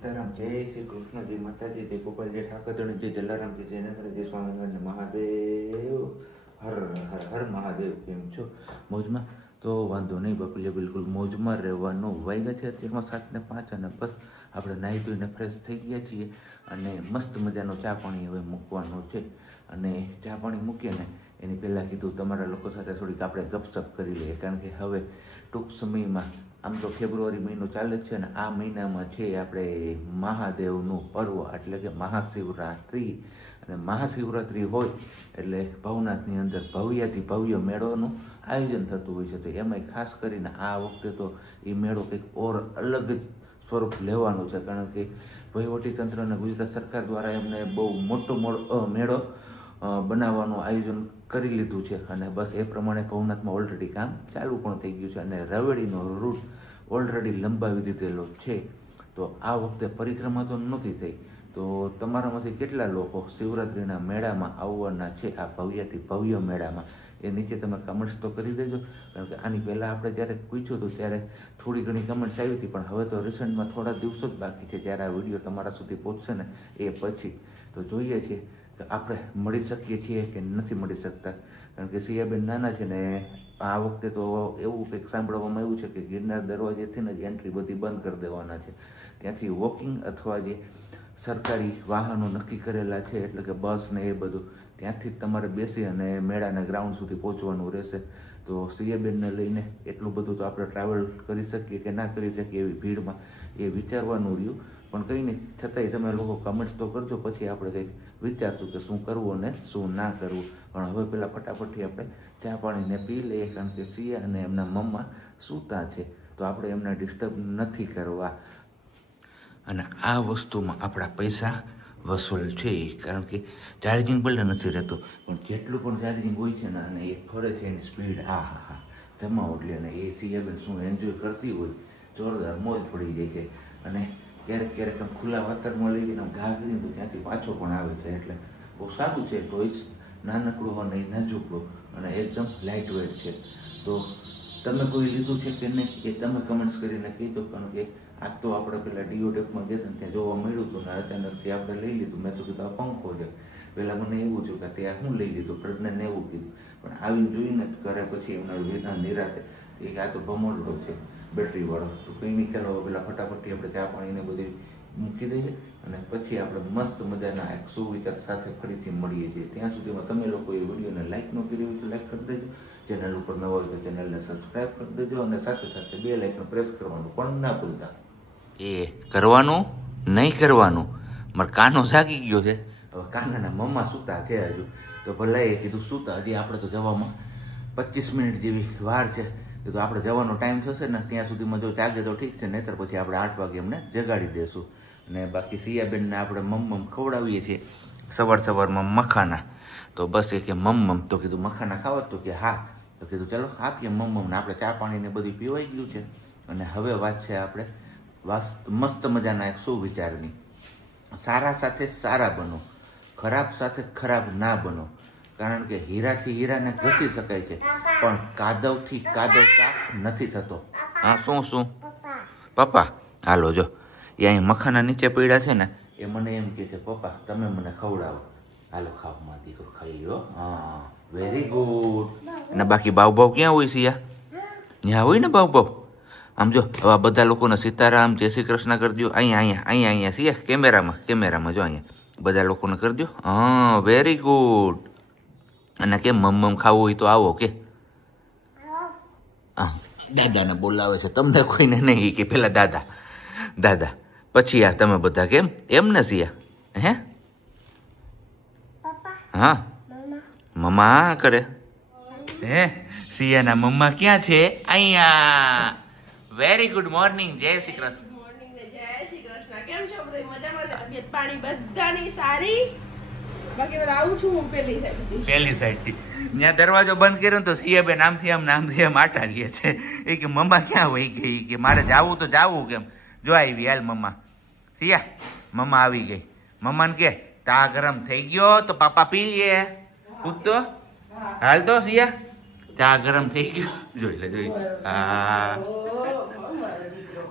સીતારામ, જય શ્રી કૃષ્ણ, જય માતાજી, જય ગોપાલ, જય ઠાકર, જય જલારામ, જય જૈનેન્દ્ર, જય સ્વામિનારાયણ મહાદેવ, હર હર હર મહાદેવ. કેમ છો? મોજમાં? તો વાંધો નહીં બપલીએ, બિલકુલ મોજમાં રહેવાનું. વાગ્યા છે અત્યારમાં 7:05 અને બસ આપણે નાહી ધોઈને ફ્રેશ થઈ ગયા છીએ અને મસ્ત મજાનો ચા પાણી હવે મૂકવાનો છે. અને ચા પાણી મૂકીએ ને એની પહેલાં કીધું તમારા લોકો સાથે થોડીક આપણે ગપસપ કરી લઈએ, કારણ કે હવે ટૂંક સમયમાં આમ તો ફેબ્રુઆરી મહિનો ચાલે જ છે ને આ મહિનામાં છે આપણે મહાદેવનું પર્વ એટલે કે મહાશિવરાત્રિ. અને મહાશિવરાત્રિ હોય એટલે ભવનાથની અંદર ભવ્યથી ભવ્ય મેળોનું આયોજન થતું હોય છે. તો એમાંય ખાસ કરીને આ વખતે તો એ મેળો કંઈક ઓર અલગ જ સ્વરૂપ લેવાનું છે, કારણ કે વહીવટીતંત્ર અને ગુજરાત સરકાર દ્વારા એમને બહુ મોટો મેળો બનાવવાનું આયોજન કરી લીધું છે. અને બસ એ પ્રમાણે ભવનાથમાં ઓલરેડી કામ ચાલુ પણ થઈ ગયું છે અને રવેડીનો રૂટ ઓલરેડી લંબાવી દીધેલો છે. તો આ વખતે પરિક્રમા તો નહોતી થઈ, તો તમારામાંથી કેટલા લોકો શિવરાત્રિના મેળામાં આવવાના છે, આ ભવ્યથી ભવ્ય મેળામાં? એ નીચે તમે કમેન્ટ્સ તો કરી દેજો, કારણ કે આની પહેલાં આપણે જ્યારે પૂછ્યું હતું ત્યારે થોડી ઘણી કમેન્ટ્સ આવી હતી, પણ હવે તો રિસન્ટમાં થોડા દિવસો જ બાકી છે જ્યારે આ વિડીયો તમારા સુધી પહોંચશે ને એ પછી. તો જોઈએ છીએ કે આપણે મળી શકીએ છીએ કે નથી મળી શકતા, કારણ કે સિયાબેન નાના છે ને આ વખતે તો એવું કંઈક સાંભળવામાં આવ્યું છે કે ગિરનાર દરવાજેથી જ એન્ટ્રી બધી બંધ કરી દેવાના છે. ત્યાંથી વોકિંગ અથવા જે સરકારી વાહનો નક્કી કરેલા છે એટલે કે બસ ને એ બધું ત્યાંથી જ તમારે બેસી અને મેળાના ગ્રાઉન્ડ સુધી પહોંચવાનું રહેશે. તો સિયાબેનને લઈને એટલું બધું તો આપણે ટ્રાવેલ કરી શકીએ કે ના કરી શકીએ એવી ભીડમાં એ વિચારવાનું રહ્યું. પણ કંઈ નહીં, છતાંય તમે લોકો કમેન્ટ્સ તો કરજો, પછી આપણે કંઈક વિચારશું કે શું કરવું અને શું ના કરવું. પણ હવે પહેલાં ફટાફટથી આપણે ચા પાણીને પી લઈએ, કારણ કે સિયા અને એમના મમ્મા સૂતા છે તો આપણે એમને ડિસ્ટર્બ નથી કરવા. અને આ વસ્તુમાં આપણા પૈસા વસૂલ છે, કારણ કે ચાર્જિંગ ભલે નથી રહેતું પણ જેટલું પણ ચાર્જિંગ હોય છે ને અને એ ફરે છે એની સ્પીડ હા હા હા જમાવટલી. અને એ સિયાબેન શું એન્જોય કરતી હોય, જોરદાર મોજ પડી જાય છે. અને ક્યારેક ક્યારેક આમ ખુલ્લા વાતાવરણમાં લઈ જઈને ઘા કરીને તો ત્યાંથી પાછો પણ આવે છે, એટલે બહુ સારું છે. તો જ નાનકડું હોય નહીં નાજુકડું અને એકદમ લાઇટ વેટ છે. તો તમે કોઈ લીધું છે કે નહીં એ તમે કમેન્ટ્સ કરીને કહીદો, કારણ કે આજ તો આપણે પેલા ડીઓડેપમાં ગયા હતા ત્યાં જોવા મળ્યું હતું ને અચાનકથી આપણે લઈ લીધું. મેં તો કીધું આ પંખો છે. પહેલાં મને એવું થયું કે ત્યાં શું લઈ લીધું, પ્રજ્ઞાને એવું કીધું, પણ આવીને જોઈને જ કરે પછી એમના નિરાતે કે આ તો ભમરડો છે બેટરીવાળો. તો કંઈ નહીં, ચાલો પેલા ફટાફટથી આપણે ચા પાણીને બધી મૂકી દઈએ અને પછી આપણે મસ્ત મજાના એક સુવિચાર સાથે ફરીથી મળીએ છીએ. ત્યાં સુધીમાં તમે લોકો એ વિડીયોને લાઇક ન કરી હોય તો લાઇક કરી દેજો, ચેનલ ઉપર ન હોય તો ચેનલને સબસ્ક્રાઈબ કરી દેજો અને સાથે સાથે બે લાઇકને પ્રેસ કરવાનું પણ ના ભૂલતા. એ કરવાનું નહીં કરવાનું. મારો કાનો જાગી ગયો છે, હવે કાનાના મમ્મા સૂતા છે હજુ, તો ભલે એ કીધું સૂતા, હજી આપણે તો જવામાં 25 મિનિટ જેવી વાર છે. તો આપણે જવાનો ટાઈમ થશે ને ત્યાં સુધીમાં જો જાગે તો ઠીક છે, નહીતર પછી આપણે 8 વાગે એમને જગાડી દઈશું. અને બાકી સિયાબેનને આપણે મમ્મમ ખવડાવીએ છીએ સવારમાં મખાના. તો બસ એ કે મમ્મમ, તો કીધું મખાના ખાવા, તો કે હા. તો કીધું ચાલો આપીએ મમ્મને. આપણે ચા પાણીને બધું પીવાઈ ગયું છે અને હવે વાત છે આપણે મસ્ત મજાના એક સુવિચારની. સારા સાથે સારા બનો, ખરાબ સાથે ખરાબ ના બનો, કારણ કે હીરાથી હીરાને ઘસી શકાય છે પણ કાદવથી કાદવ સાફ નથી થતો. હા શું પપ્પા? હાલો જો એ અહીં મખાના નીચે પડ્યા છે ને એ મને એમ કહે છે પપ્પા તમે મને ખવડાવો. હાલો ખાવ માં દીકરો, ખાઈ લો. હા વેરી ગુડ. અને બાકી બાવ ક્યાં હોય છે? ત્યાં હોય ને બાવ. આમ જો હવે બધા લોકોને સીતારામ, જય શ્રી કૃષ્ણ કરી દો. અહીંયા સિયા કેમેરામાં જો અહીંયા બધા લોકોને કરી દો. હા વેરી ગુડ. અને કેમ મમ્મ ખાવું હોય તો આવો કે દાદાને બોલાવે છે, તમને કોઈને નહીં કે પેલા દાદા પછી આ તમે બધા કેમ એમને સિયા? હે હા મમ્મા કરે હે? સિયાના મમ્મા ક્યાં છે? અહીંયા. વેરી ગુડ મોર્નિંગ, જય શ્રી કૃષ્ણ. જય શ્રી કૃષ્ણ. કેમ છો બધા? મજામાં ને? તબિયત પાણી બધાની સારી? બાકી બધા આવું છું હું પેલી સાઈડથી. ત્યાં દરવાજો બંધ કર્યો તો સિયાબેન આમથી આમ આટા લે છે. એ કે મમ્મા ક્યાં વહી ગઈ, કે મારે જાવું તો જાવું કેમ? જો આવી હાલ મમ્મા. સિયા મમ્મા આવી ગઈ. મમ્માને કે તા ગરમ થઈ ગયો તો પાપા પી લે. પૂછતો હાલ તો સિયા ચા ગરમ થઈ ગયો. જોઈ હા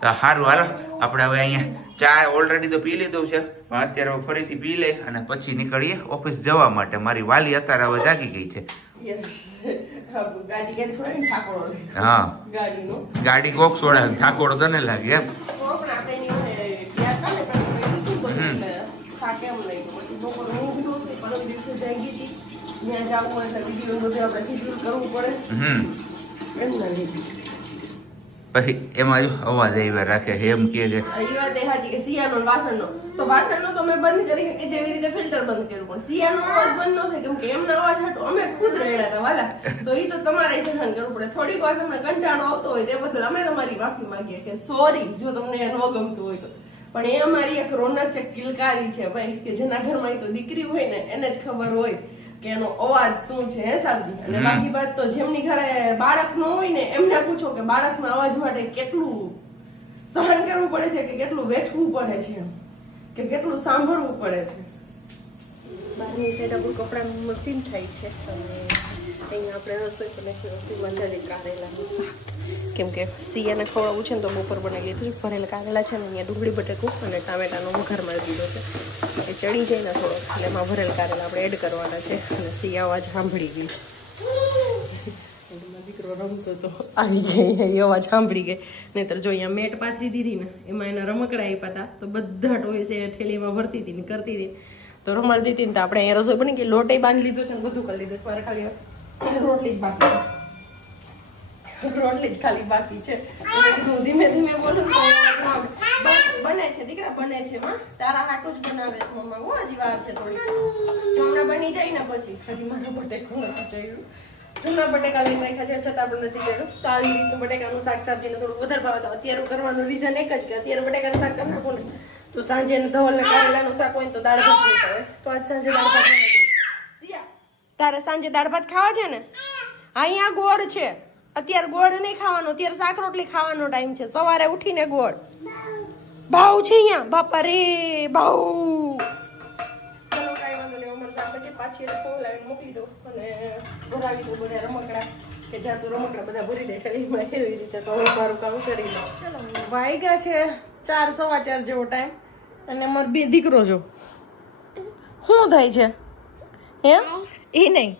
તો સારું હાલો આપણે હવે અહીંયા ચા ઓલરેડી તો પી લીધું છે, પણ અત્યારે ફરીથી પી લે અને પછી નીકળીએ ઓફિસ જવા માટે. મારી વાલી અત્યારે હવે જાગી ગઈ છે. હા, ગાડી કોક છોડે, ઠાકોર તને લાગે એમ. પછી એમાં જો અવાજ આવ્યા રાખે એમ કે છે શિયાનો વાસણનો તો વાસણનો તો મેં બંધ કરી કે જેવી રીતે ફિલ્ટર બંધ કર્યું, પણ શિયાનો અવાજ બંધ ન થાય કેમ કે એમનો અવાજ હતો અમે ખુદ રેડા હતા વાલા. તો એ તો તમારે સહન કરવું પડે. થોડીક વાર તમને કંટાળો આવતો હોય તે બદલ અમે તમારી માફી માંગીએ છીએ. સોરી જો તમને ન ગમતું હોય તો, પણ એ અમારી એક રોનક છે, કિલકારી છે ભાઈ, કે જેના ઘરમાં તો દીકરી હોય ને એને જ ખબર હોય કે એનો અવાજ શું છે. હે સાબજી? અને બાકી વાત તો જેમની ઘરે બાળક ન હોય ને એમને પૂછો કે બાળકના અવાજ માટે કેટલું સહન કરવું પડે છે, કે કેટલું વેઠવું પડે છે, કે કેટલું સાંભળવું પડે છે. બહારની સાઈડ આપણું કપડાનું મશીન થાય છે અને અહીંયા આપણે રસોઈ બનાવીએ. રસોઈમાં જરી કારેલાનું શાક, કેમ કે સિયાને ખવડાવવું છે ને તો બપોર બનાવી લીધું. ભરેલા કારેલા છે ને અહીંયા ડુંગળી બટેકું અને ટામેટાનો વઘાર મારી દીધો છે. એ ચડી જાય ને થોડોક એટલે એમાં ભરેલ કારેલા આપણે એડ કરવાના છે. અને સિયા અવાજ સાંભળી ગઈ, દીકરો રમતો તો આવી ગઈ, એ અવાજ સાંભળી ગઈ. નહીતર જો અહીંયા મેટ પાથરી દીધી ને એમાં એના રમકડા આપ્યા હતા તો બધા ટોયસ એ થેલીમાં ભરતી હતી ને કરતી હતી તો રમાડતી હતી ને તો આપણે અહીંયા રસોઈ બની ગઈ. લોટે બાંધી લીધો છે ને બધું કરી લીધું. મારે ખાલી રોટલી જ બાકી છે, રોટલી જ ખાલી બાકી છે. ધીમે ધીમે બોલું બને છે દીકરા, બને છે. માં તારા હાટું જ બનાવે છે મમ્મા. હો હજી વાર છે થોડી, હમણાં બની જાય ને પછી. હજી મારું બટેકું નથી જોયું. જૂના બટેકા લઈને રાખ્યા છે છતાં પણ નથી કર્યું. તો આવી રીતનું બટેકાનું શાક સબ્જીને થોડું વધારે ભાવે. તો અત્યારે કરવાનું રીઝન એક જ કે અત્યારે બટેકાનું શાક કરી નાખું ને તો સાંજે ધવલ ને કારેલાનું શાક હોય તો દાળ ભાત જોઈતા હોય. તો આજ સાંજે દાળ ભાત બનાવી. તારે સાંજે દાળ ભાત ખાવા છે ને? અહીંયા ગોળ છે. અત્યારે ગોળ નહીં ખાવાનો, અત્યારે શાક રોટલી ખાવાનો ટાઈમ છે. સવારે ઉઠીને ગોળ ભાવ છે અહીંયા. બાપા રે ભાવ. ચલો કાંઈ વાંધો નહીં. અમારે શાક પછી પાછી ખોલાવીને મોકલી દો અને ભરાવી દો બધા રમકડા, કે જ્યાં તું રમકડા બધા ભરી દે એવી રીતે. તો હું મારું કામ કરી લઉં. ચલો વાગ્યા છે 4 સવા 4 જેવો ટાઈમ અને અમારો બે દીકરો જો શું થાય છે હે એ નહીં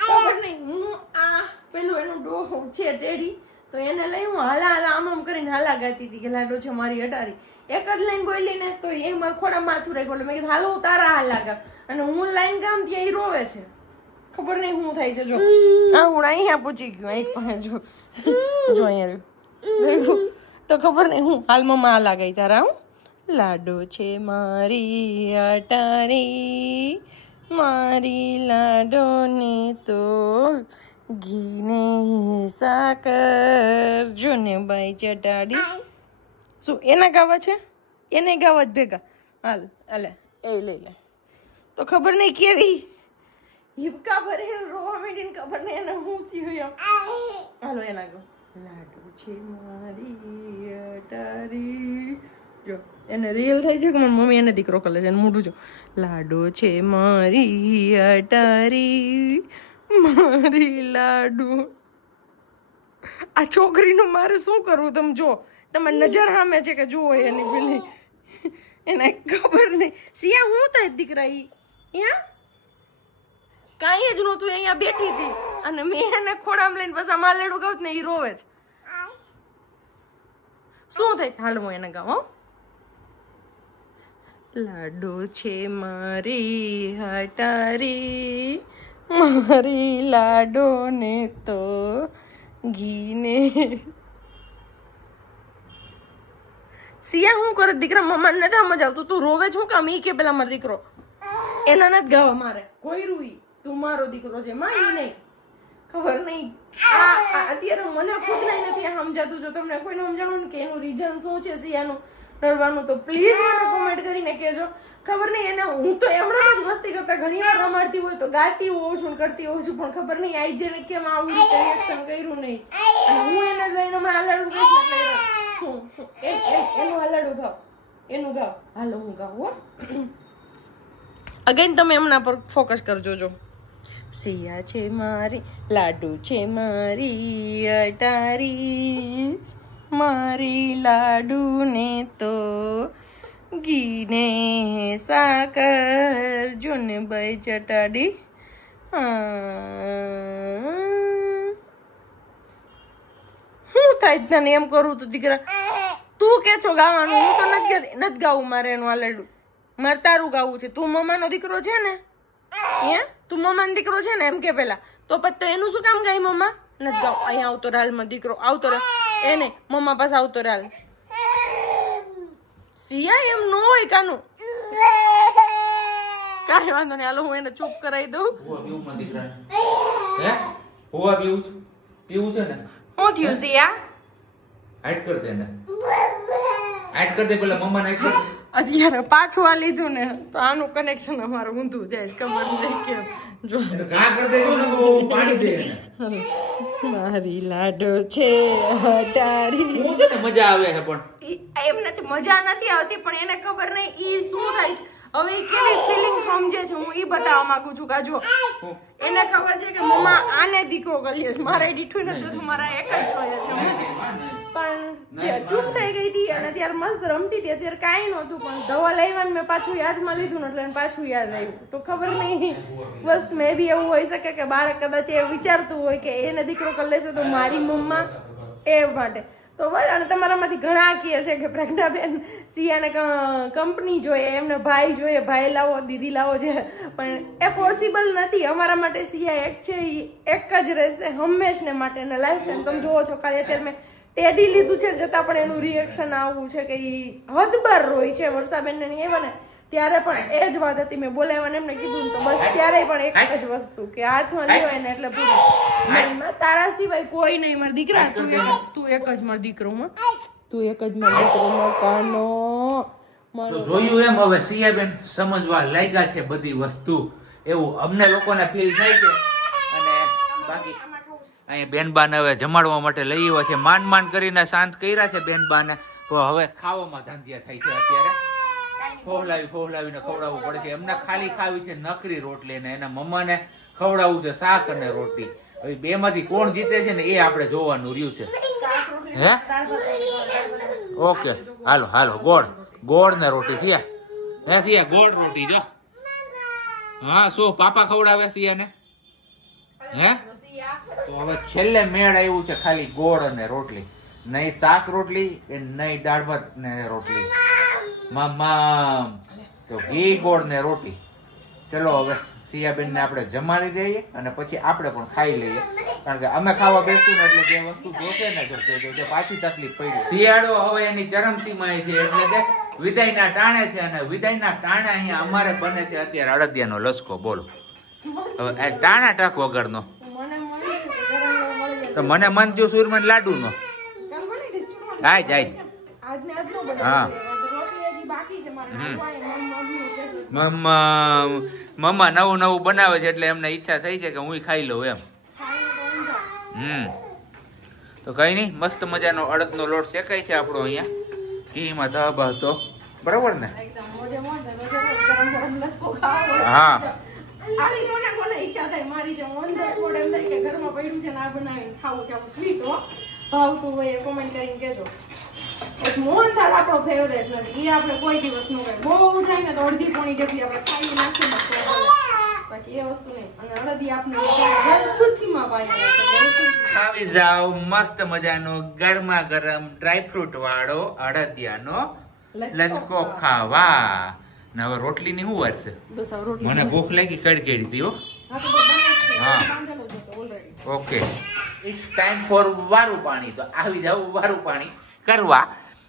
ખબર નહીં. હું આ પેલું એનું ડોહું છે ટેડી, તો એને લઈ હું હાલા હાલા આમ કરીને હાલા ગાતી હતી કે લાડો છે મારી અટારી. એક જ લાઈન બોલી ને તો એ મારા ખોડા માથું રાખ્યું. એટલે મેં કીધું હાલો હું તારા હાલ લાગા, અને હું લાઈન ગામ ત્યાં એ રોવે છે. ખબર નહીં શું થાય છે. જો આ હું અહીંયા પહોંચી ગયું એક પાસે જો અહીંયા તો ખબર નહીં હું હાલ મમ્મા હાલા ગઈ તારા. હું લાડો છે મારી અટારી, મારી લાડો ને તો ઘીને સાકર જો ને બાઈ ચટાડી. શું એના ગાવા છે? એને ગાવા જ ભેગા. હાલ હાલે એ લઈ લે. તો ખબર નહીં કેવી હિપકા ભરે રોવા માંડીને ખબર નહીં એને શું થયું એમ. હાલો એના ગો લાડુ છે મારી અટારી. જો એને રિયલ થઈ છે કે મમ્મી એને દીકરો કરે છે. મોઢું જો લાડો છે મારી અટારી, મારી લાડુ. આ છોકરીનું મારે શું કરવું? તમે જો, તમે નજર સામે છે કે જુઓ એની પેલી એને ખબર નહીં. સિયા હું થાય દીકરા ઈ કાંઈ જ નહોતું. અહીંયા બેઠી હતી અને મેં એને ખોડામાં લઈને બસ આમાં લેડું ગાઉં ને એ રોવે છે. શું થાય? હાલ હું એને ગાઉં. લાડો છે મારી હટારી, મારી લાડો ને તો ઘીને. સિયા હું કરે દીકરા? મમ્મા નથી મજા આવતું. તું રોવે છું કામ? ઈ કે પેલા મારો દીકરો એના નથી ગાવા મારે કોઈ રૂઈ. તું મારો દીકરો છે માં, ઈ નહીં. ખબર નહીં અત્યારે મને ખુદ નહીં નથી સમજાતું. જો તમને કોઈને સમજાણું કે એનું રીઝન શું છે સિયાનું રડવાનું તો પ્લીઝ મને કોમેન્ટ કરીને કહેજો. ખબર નહીં એને હું તો એમણે જ મસ્તી કરતા ઘણી વાર રમાડતી હોય તો ગાતી હોઉં છું કરતી હોઉં છું, પણ ખબર નહીં આઈ જેને કેમ આવું રિએક્શન કર્યું નહીં. અને હું એને લઈને હમણાં હાલાડું કહીશ એનું હાલાડું ગાવ, એનું ગાવ. હાલો હું ગાવ હો. અગેન તમે એમના પર ફોકસ કરજો. જો સિયા છે મારી, લાડુ છે મારી અટારી, મારી લાડુ ને તો ઘીને સાકર જોને ભાઈ ચટાડી હું થાય તને એમ કરું તો દીકરા તું કે છો ગાવાનું હું તો નથી ગાવું મારે એનું આ લાડુ મારે તારું ગાવું છે તું મમ્માનો દીકરો છે ને તું મમ્માનો દીકરો છે ને એમ કે પેલા તો પછી તો એનું શું કામ ગાય મમ્મા નથી ગાવ અહીંયા આવતો રાલમાં દીકરો આવતો રાલ એને મમ્મા પાસે આવતો રાલ સિયા એમ ન હોય કાનું કાંઈ વાંધો નહીં હાલો હું એને ચૂપ કરાવી દઉં પીવું છે ને શું થયું સિયા હાઈટ કર દે ને હાઈટ કર દે પેલા મમ્મા ને અત્યારે પાછું આ લીધું ને તો આનું કનેક્શન અમારું ઊંધું જાય ખબર નહીં કેમ જો પાણી દે મારી લાડો છે તારી મજા આવે છે પણ એમ નથી મજા નથી આવતી પણ એને ખબર નહીં ઈ શું થાય છે હવે ઈ કેવી ફિલિંગ સમજે છે હું ઈ બતાવવા માંગુ છું કાજો એને ખબર છે કે મમ્મા આને દીકરો ગલીશ મારે દીઠું નથી તો મારા એક જ હોય છે પણ જે ચૂપ થઈ ગઈ હતી અને ત્યારે મસ્ત રમતી હતી અત્યારે કાંઈ નહોતું પણ દવા લાવવાનું મેં પાછું યાદમાં લીધું ને એટલે પાછું યાદ આવ્યું તો ખબર નહીં બસ મે બી એવું હોઈ શકે કે બાળક કદાચ એ વિચારતું હોય કે એને દીકરો કરી લેશે તો મારી મમ્મા એ માટે તો બસ અને તમારામાંથી ઘણા કહે છે કે પ્રજ્ઞાબેન સિયાને કંપની જોઈએ એમને ભાઈ જોઈએ ભાઈ લાવો દીદી લાવો છે પણ એ પોસિબલ નથી અમારા માટે સિયા એક છે એક જ રહેશે હંમેશને માટે અને લાઈફ ટાઈમ તમે જોવો છો ખાલી અત્યારે મેં ટેડી લીધું છે છતાં પણ એનું રિએક્શન આવવું છે કે એ હદબાર રોય છે વર્ષાબેનને નહીં આવ્યા ને ત્યારે પણ એ જ વાત હતી મેં બોલાવ્યા એમને કીધું તો બસ ત્યારે પણ એક જ વસ્તુ કે હાથમાં લેવાય ને એટલે પૂરું તારા સિવાય કોઈ નહીં મારા દીકરા તું એક જ મારો દીકરો તું એક જ મારો દીકરો કાનો જોયું એમ હવે સિયાબેન સમજવા લાગ્યા છે બધી વસ્તુ એવું અમને લોકોને ફીલ થાય છે અને બાકી અહીંયા બેનબાને હવે જમાડવા માટે લઈ આવ્યા છે માંડ કરીને શાંત કર્યા છે બેનબાને તો હવે ખાવામાં ધાંધિયા થાય છે અત્યારે ફોહલાવીને ખવડાવવું પડે છે એમને ખાલી ખાવી છે નકરી રોટલી ને એના મમ્માને ખવડાવવું છે શાક અને રોટલી હવે બે માંથી કોણ જીતે છે ને એ આપણે જોવાનું રહ્યું છે હે ઓકે હાલો ગોળ ને રોટી સિયા ગોળ રોટી જો હા શું પાપા ખવડાવે સિયાને હે તો હવે છેલ્લે મેળ આવ્યું છે ખાલી ગોળ અને રોટલી નહીં શાક રોટલી કે નહીં દાળ ભાત ને રોટલી મામા તો ઘી ગોળ ને રોટી ચલો હવે સિયાબેન ને આપણે જમાડી દઈએ અને પછી આપણે પણ ખાઈ લઈએ કારણ કે અમે ખાવા બેસતું ને એટલે જે વસ્તુ જોશે ને જો પાછી તકલીફ પડી શિયાળો હવે એની ચરમસીમાએ છે એટલે કે વિદાયના ટાણે છે અને વિદાયના ટાણે અહીંયા અમારે બને છે અત્યારે અડદિયાનો લસકો બોલો હવે આ ટાણા ટક વગરનો તો મને મન થયું સુરમન લાડુ નો હા મમ્મા નવું બનાવે છે એટલે એમને ઈચ્છા થઈ છે કે હું ખાઈ લઉં એમ તો કઈ નઈ મસ્ત મજાનો અડદનો લોટ શેકાય છે આપણો અહીંયા ઘીમાં ધાબા તો બરાબર ને હા ઈચ્છા થાય મારી જે ઓન ધ સ્પોટ એમ થાય કે ઘરમાં પડ્યું છે ને આ બનાવીને ખાવું છે સ્વીટ ભાવતું હોય કોમેન્ટ કરીને કહેજો એક મોહનથાળ આપણો ફેવરેટ નથી એ આપણે કોઈ દિવસ નું કઈ બહુ થાય ને તો અડધી પોણી જેટલી આપણે ખાઈ નાખીને બાકી એ વસ્તુ નહીં અને અડધી આપણે ખાવી જાવ મસ્ત મજાનો ગરમા ગરમ ડ્રાયફ્રૂટ વાળો અડદિયાનો લચકો ખાવા ને હવે રોટલી ની શું વાત છે મને ભૂખ લાગી કડકેડી હતી હો હા ઓકે ઇટ્સ ટાઈમ ફોર વારું પાણી તો આવી જાવ વારું પાણી કરવા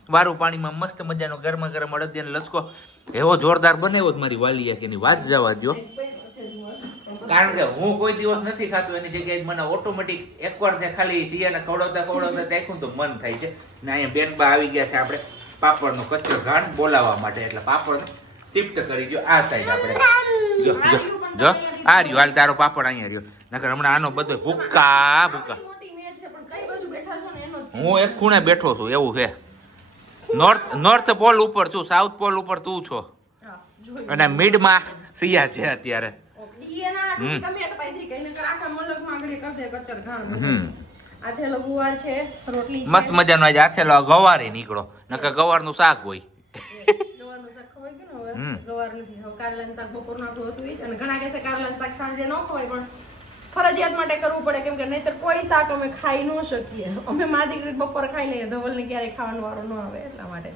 વારું પાણીમાં મસ્ત મજાનો ગરમા ગરમ અડદિયાનો લચકો એવો જોરદાર બનાવ્યો મારી વાલીએ કે એની વાત જવા દો કારણ કે હું કોઈ દિવસ નથી ખાતો એની જગ્યાએ મને ઓટોમેટિક એકવાર ત્યાં ખાલી જીયાને ખવડાવતા દેખું તો મન થાય છે ને અહીંયા બેનબા આવી ગયા છે આપણે પાપડનો કચ્ચો ઘાણ બોલાવવા માટે એટલે પાપડ શિફ્ટ કરી દો આ સાઈડ આપણે જો આ રહ્યો હાલ તારો પાપડ અહીંયા રહ્યો નકર હમણાં આનો બધો ભૂક્કા હું એક ખૂણે બેઠો છું એવું છે નોર્થ પોલ ઉપર છું સાઉથ પોલ ઉપર તું છો અને મિડમાં સિયા છે અત્યારે આથેલો ગુવાર છે, રોટલી છે, મસ્ત મજાનો આજે આથેલો ગવારે નીકળો, નકર ગવારનું શાક હોય. ગવારનું શાક ખવાય ગયું ને હવે. ગવાર નથી હવે, કારેલાનું શાક બપોરનું આપણું હતું ઈ જ. અને ઘણા કહેશે કારેલાનું શાક સાંજે ન ખવાય, પણ ફરજિયાત માટે કરવું પડે, કેમ કે નહીતર કોઈ શાક અમે ખાઈ ન શકીએ. અમે મા દીકરી બપોરે ખાઈ લઈએ, ધવલને ક્યારેય ખાવાનો વારો ન આવે એટલા માટે.